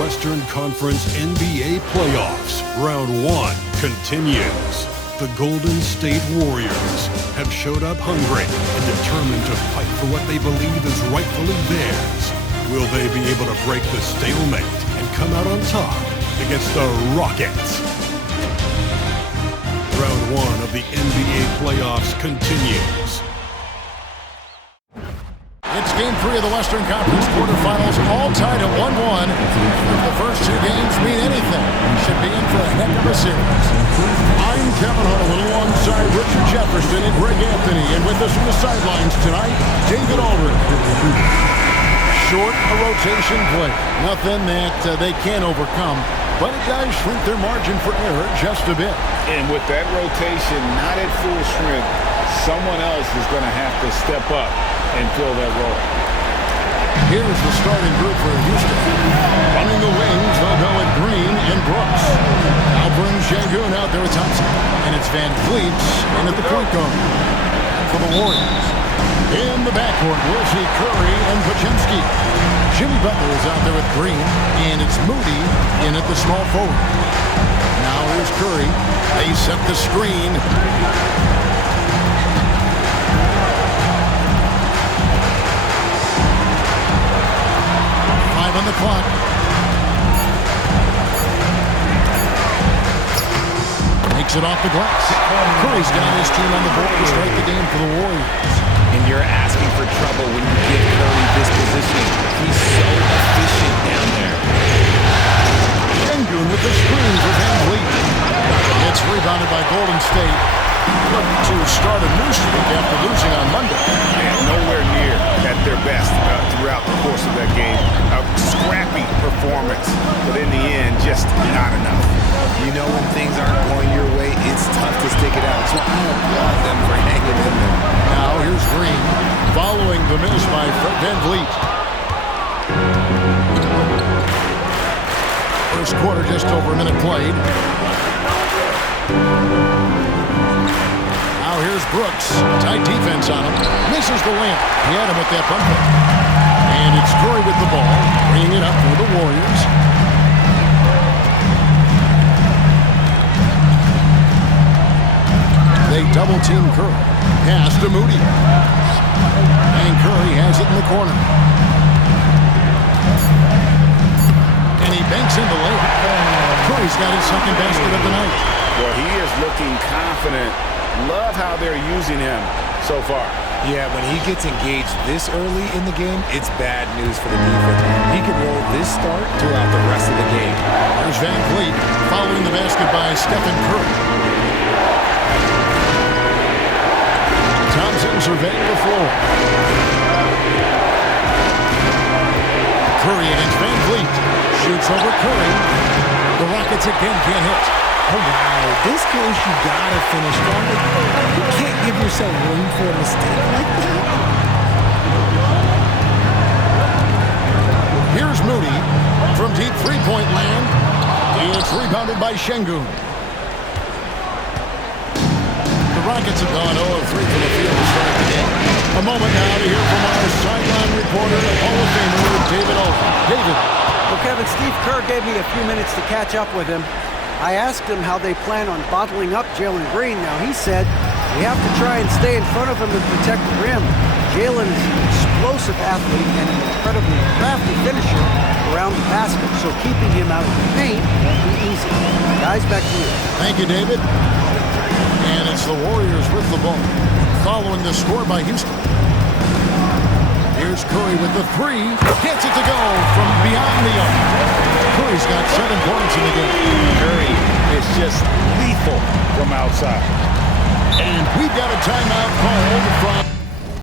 Western Conference NBA playoffs. Round 1 continues. The Golden State Warriors have showed up hungry and determined to fight for what they believe is rightfully theirs. Will they be able to break the stalemate and come out on top against the Rockets? Round 1 of the NBA playoffs continues. It's Game 3 of the Western Conference quarterfinals, all tied at 1-1. If the first two games mean anything, should be in for a heck of a series. I'm Kevin Harlan alongside Richard Jefferson and Greg Anthony, and with us from the sidelines tonight, David Aldridge. Short a rotation play, nothing that they can't overcome, but it does shrink their margin for error just a bit. And with that rotation not at full strength, someone else is going to have to step up and fill that role. Here's the starting group for Houston. Running the wings, they'll go with Green and Brooks. Alperen Sengun out there with Thompson. And it's Van Vliet in at the point guard. For the Warriors. In the backcourt, we'll see Curry and Podziemski. Jimmy Butler is out there with Green. And it's Moody in at the small forward. Now here's Curry. They set the screen. On the clock. Makes it off the glass. Curry's got his team on the board to start the game for the Warriors. And you're asking for trouble when you give Curry this positioning. He's so efficient down there. Sengun with the screen for Van Vliet. It's rebounded by Golden State. Looking to start a new streak after losing on Monday. And nowhere near at their best throughout the course of that game. A scrappy performance, but in the end, just not enough. You know when things aren't going your way, it's tough to stick it out. So I applaud them for hanging in there. Now here's Green, following the miss by Fred Van Vliet. First quarter, just over a minute played. Now here's Brooks. Tight defense on him. Misses the layup. He had him with that bumper. And it's Curry with the ball. Bringing it up for the Warriors. They double-team Curry. Pass to Moody. And Curry has it in the corner. And he banks in the layup. Curry's got his second basket of the night. Well, he is looking confident. Love how they're using him so far. Yeah, when he gets engaged this early in the game, it's bad news for the defense. He could roll this start throughout the rest of the game. There's Van Vliet following the basket by Stephen Curry. Thompson surveying the floor. Curry against Van Vliet. Shoots over Curry. The Rockets again can't hit. Oh, wow. This case, you gotta finish strong. You can't give yourself room for a mistake like that. Here's Moody from deep three-point land. It's rebounded by Sengun. The Rockets have gone 0 of 3 from the field to start the game. A moment now to hear from our sideline reporter, Hall of Famer David Aldridge. David. Well, Kevin, Steve Kerr gave me a few minutes to catch up with him. I asked him how they plan on bottling up Jalen Green. Now, he said, we have to try and stay in front of him and protect the rim. Jalen is an explosive athlete and an incredibly crafty finisher around the basket, so keeping him out of the paint won't be easy. Guys, back to you. Thank you, David. And it's the Warriors with the ball, following the score by Houston. Here's Curry with the three. Gets it to go from beyond the arc. Curry's got 7 points in the game. Curry is just lethal from outside. And we've got a timeout called from